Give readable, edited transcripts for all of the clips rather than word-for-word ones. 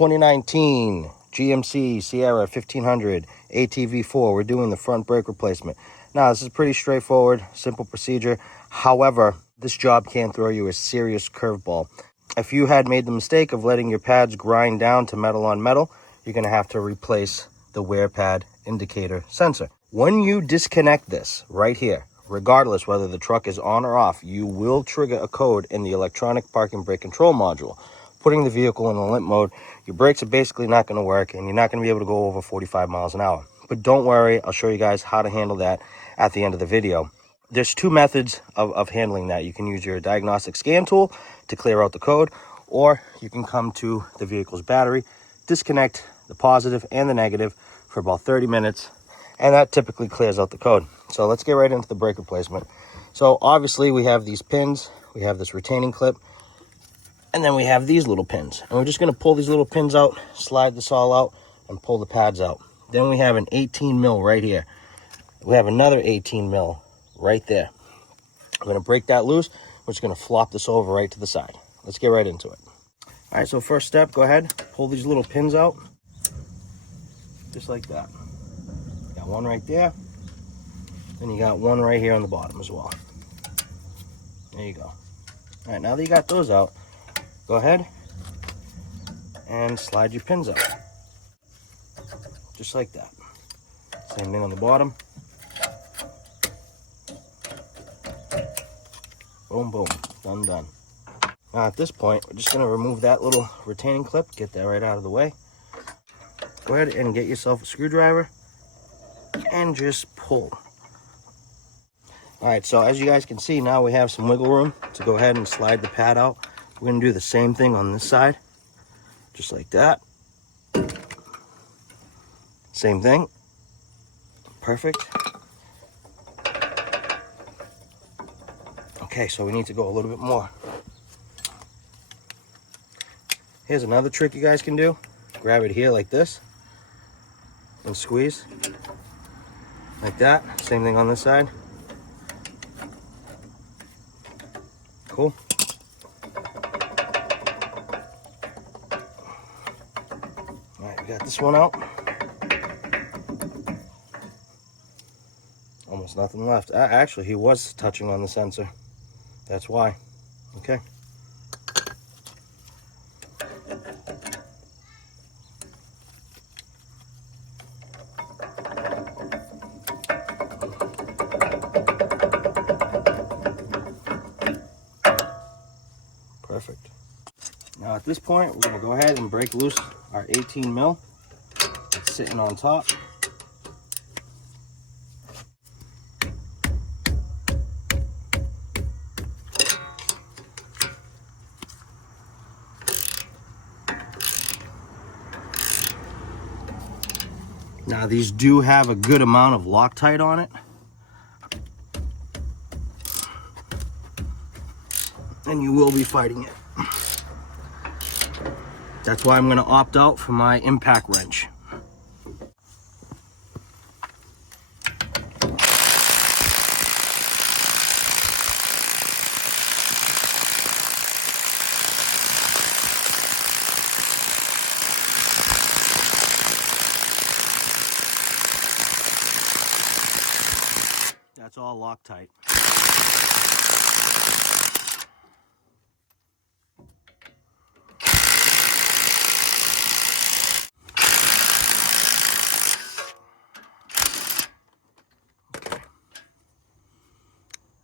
2019 GMC Sierra 1500 ATV4. We're doing the front brake replacement. Now, this is pretty straightforward, simple procedure. However, this job can throw you a serious curveball. If you had made the mistake of letting your pads grind down to metal on metal, you're going to have to replace the wear pad indicator sensor. When you disconnect this right here, regardless whether the truck is on or off, you will trigger a code in the electronic parking brake control module. Putting the vehicle in a limp mode, your brakes are basically not going to work and you're not going to be able to go over 45 miles an hour. But don't worry, I'll show you guys how to handle that at the end of the video. There's two methods of handling that. You can use your diagnostic scan tool to clear out the code, or you can come to the vehicle's battery, disconnect the positive and the negative for about 30 minutes, and that typically clears out the code. So let's get right into the brake replacement. So obviously we have these pins, we have this retaining clip, and then we have these little pins. And we're just going to pull these little pins out, slide this all out, and pull the pads out. Then we have an 18 mil right here. We have another 18 mil right there. I'm going to break that loose. We're just going to flop this over right to the side. Let's get right into it. All right, so first step, go ahead, pull these little pins out. Just like that. Got one right there. Then you got one right here on the bottom as well. There you go. All right, now that you got those out, go ahead and slide your pins out. Just like that. Same thing on the bottom. Boom, boom, done, done. Now at this point, we're just gonna remove that little retaining clip, get that right out of the way. Go ahead and get yourself a screwdriver and just pull. All right, so as you guys can see, now we have some wiggle room to go ahead and slide the pad out. We're gonna do the same thing on this side, just like that. Same thing. Perfect. Okay, so we need to go a little bit more. Here's another trick you guys can do. Grab it here like this and squeeze like that. Same thing on this side. Cool. All right, we got this one out. Almost nothing left. Actually, he was touching on the sensor. That's why. Okay. Perfect. Now at this point, we're going to go ahead and break loose our 18 mil. It's sitting on top. Now these do have a good amount of Loctite on it. And you will be fighting it. That's why I'm going to opt out for my impact wrench. That's all Loctite.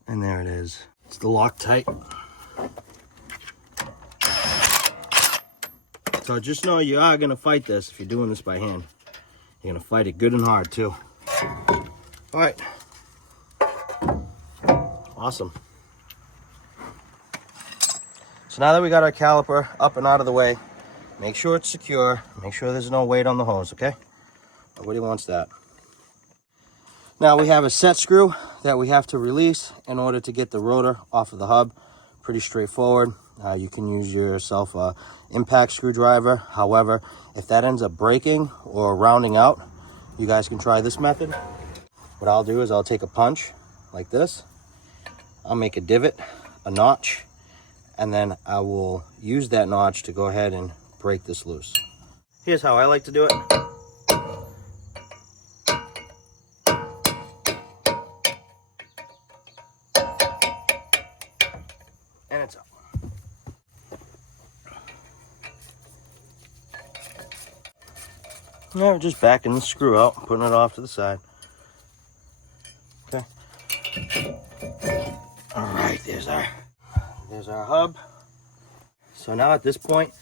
And there it is. It's the Loctite. So just know you are going to fight this if you're doing this by hand. You're going to fight it good and hard too. All right. Awesome. So now that we got our caliper up and out of the way, make sure it's secure. Make sure there's no weight on the hose, okay? Nobody wants that. Now we have a set screw that we have to release in order to get the rotor off of the hub. Pretty straightforward. You can use yourself a impact screwdriver. However, if that ends up breaking or rounding out, you guys can try this method. What I'll do is I'll take a punch like this. I'll make a divot, a notch, and then I will use that notch to go ahead and break this loose. Here's how I like to do it. And it's up. Now we're just backing the screw out, putting it off to the side. Okay. All right, there's our hub. So now at this point,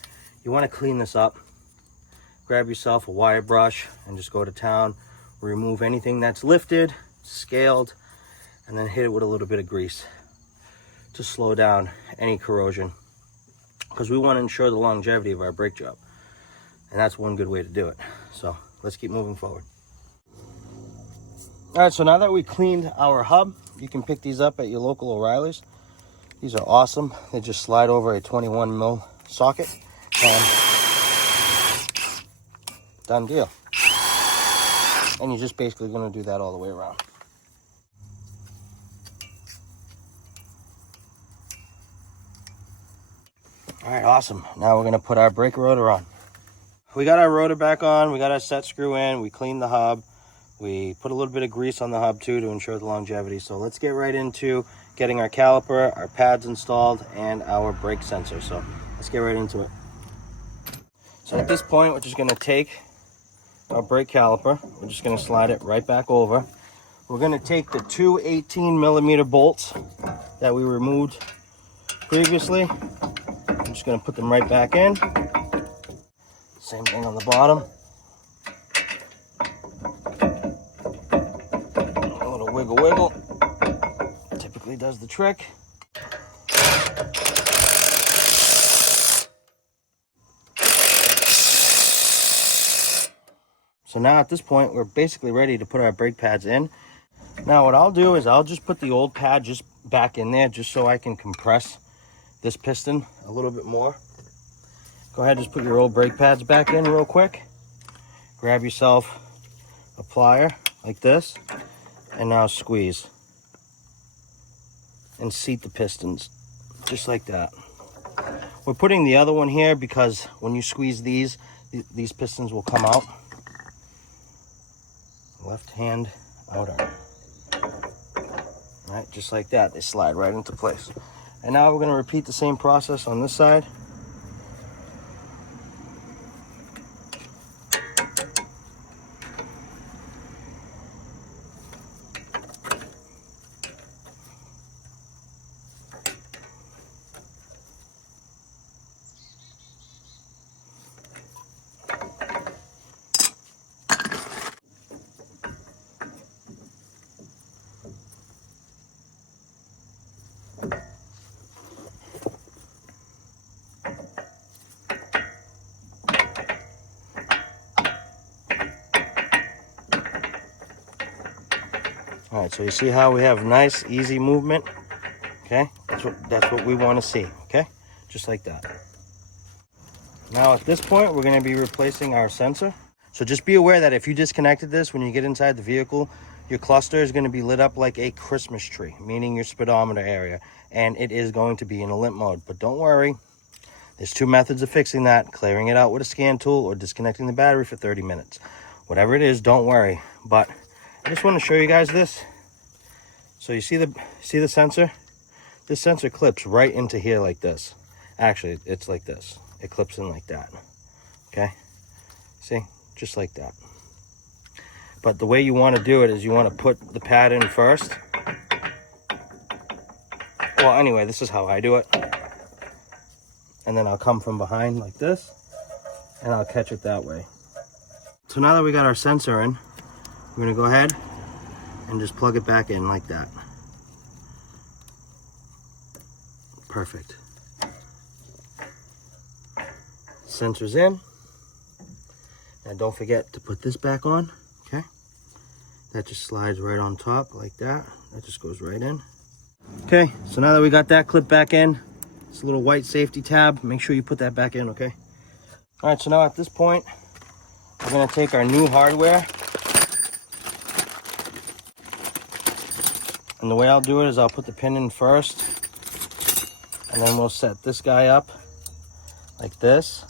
you want to clean this up. Grab yourself a wire brush and just go to town. Remove anything that's lifted, scaled, and then hit it with a little bit of grease to slow down any corrosion, because we want to ensure the longevity of our brake job. And that's one good way to do it. So let's keep moving forward. All right, so now that we cleaned our hub, you can pick these up at your local O'Reilly's. These are awesome. They just slide over a 21 mil socket and done deal. And you're just basically going to do that all the way around. All right, awesome. Now we're going to put our brake rotor on. We got our rotor back on. We got our set screw in. We cleaned the hub. We put a little bit of grease on the hub too to ensure the longevity. So let's get right into getting our caliper, our pads installed, and our brake sensor. So let's get right into it. So at this point, we're just going to take our brake caliper. We're just going to slide it right back over. We're going to take the two 18mm bolts that we removed previously. I'm just going to put them right back in. Same thing on the bottom. A little wiggle wiggle. Typically does the trick. So now at this point, we're basically ready to put our brake pads in. Now what I'll do is I'll just put the old pad just back in there just so I can compress this piston a little bit more. Go ahead, just put your old brake pads back in real quick. Grab yourself a plier like this, and now squeeze. And seat the pistons, just like that. We're putting the other one here because when you squeeze these pistons will come out. Left hand outer. All right, just like that, they slide right into place. And now we're gonna repeat the same process on this side. All right, so you see how we have nice, easy movement, okay? That's what we want to see, okay? Just like that. Now at this point, we're going to be replacing our sensor. So just be aware that if you disconnected this, when you get inside the vehicle, your cluster is going to be lit up like a Christmas tree, meaning your speedometer area, and it is going to be in a limp mode. But don't worry, there's two methods of fixing that: clearing it out with a scan tool or disconnecting the battery for 30 minutes. Whatever it is, don't worry. But I just want to show you guys this. So you see the sensor? This sensor clips right into here like this. Actually, it's like this. It clips in like that. Okay? See? Just like that. But the way you want to do it is you want to put the pad in first. Well, anyway, this is how I do it. And then I'll come from behind like this, and I'll catch it that way. So now that we got our sensor in, we're going to go ahead and just plug it back in like that. Perfect. Sensor's in. And don't forget to put this back on, okay? That just slides right on top like that. That just goes right in. Okay, so now that we got that clip back in, it's a little white safety tab. Make sure you put that back in, okay? All right, so now at this point, we're gonna take our new hardware. And the way I'll do it is I'll put the pin in first, and then we'll set this guy up like this.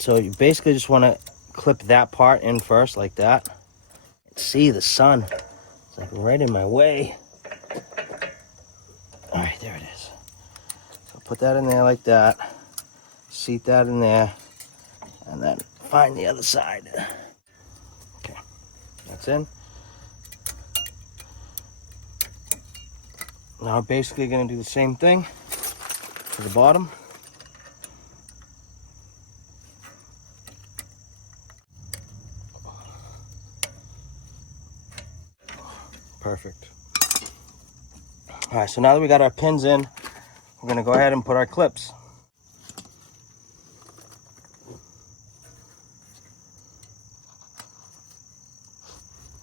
So you basically just want to clip that part in first like that. See the sun, it's like right in my way. All right, there it is. So put that in there like that, seat that in there, and then find the other side. Okay, that's in. Now we're basically going to do the same thing to the bottom. Perfect. All right, so now that we got our pins in, we're going to go ahead and put our clips.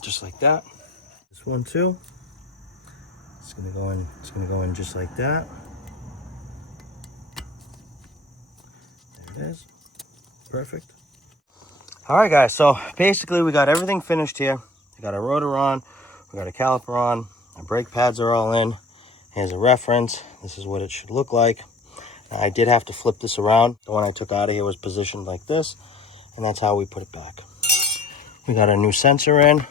Just like that. This one too. It's going to go in. It's going to go in just like that. There it is. Perfect. All right, guys. So basically, we got everything finished here. We got our rotor on. We got a caliper on. Our brake pads are all in. Here's a reference. This is what it should look like. Now, I did have to flip this around. The one I took out of here was positioned like this, and that's how we put it back. We got our new sensor in,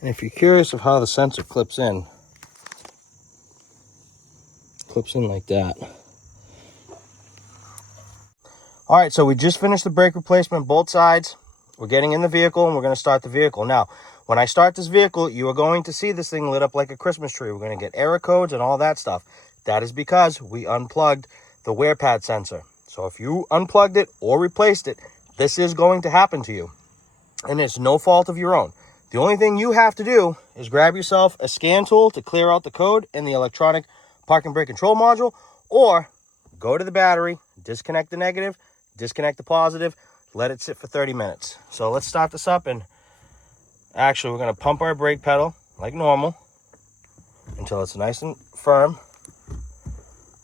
and if you're curious of how the sensor clips in like that. All right, so we just finished the brake replacement, both sides. We're getting in the vehicle, and we're going to start the vehicle. Now, when I start this vehicle, you are going to see this thing lit up like a Christmas tree. We're going to get error codes and all that stuff. That is because we unplugged the wear pad sensor. So if you unplugged it or replaced it, this is going to happen to you. And it's no fault of your own. The only thing you have to do is grab yourself a scan tool to clear out the code in the electronic parking brake control module, or go to the battery, disconnect the negative, disconnect the positive, let it sit for 30 minutes. So let's start this up, and actually we're going to pump our brake pedal like normal until it's nice and firm.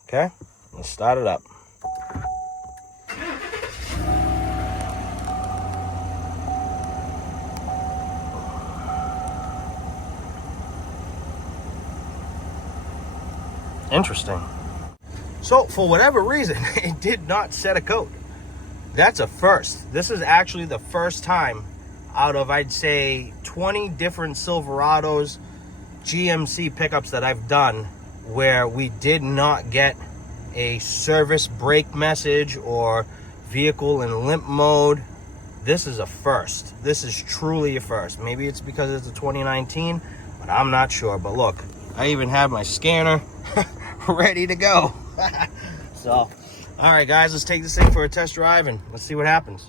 Okay, let's start it up. Interesting. So for whatever reason, it did not set a code. That's a first. This is actually the first time out of, I'd say, 20 different Silverados, GMC pickups that I've done where we did not get a service brake message or vehicle in limp mode. This is a first. This is truly a first. Maybe it's because it's a 2019, but I'm not sure. But look, I even have my scanner ready to go. So, all right, guys, let's take this thing for a test drive and let's see what happens.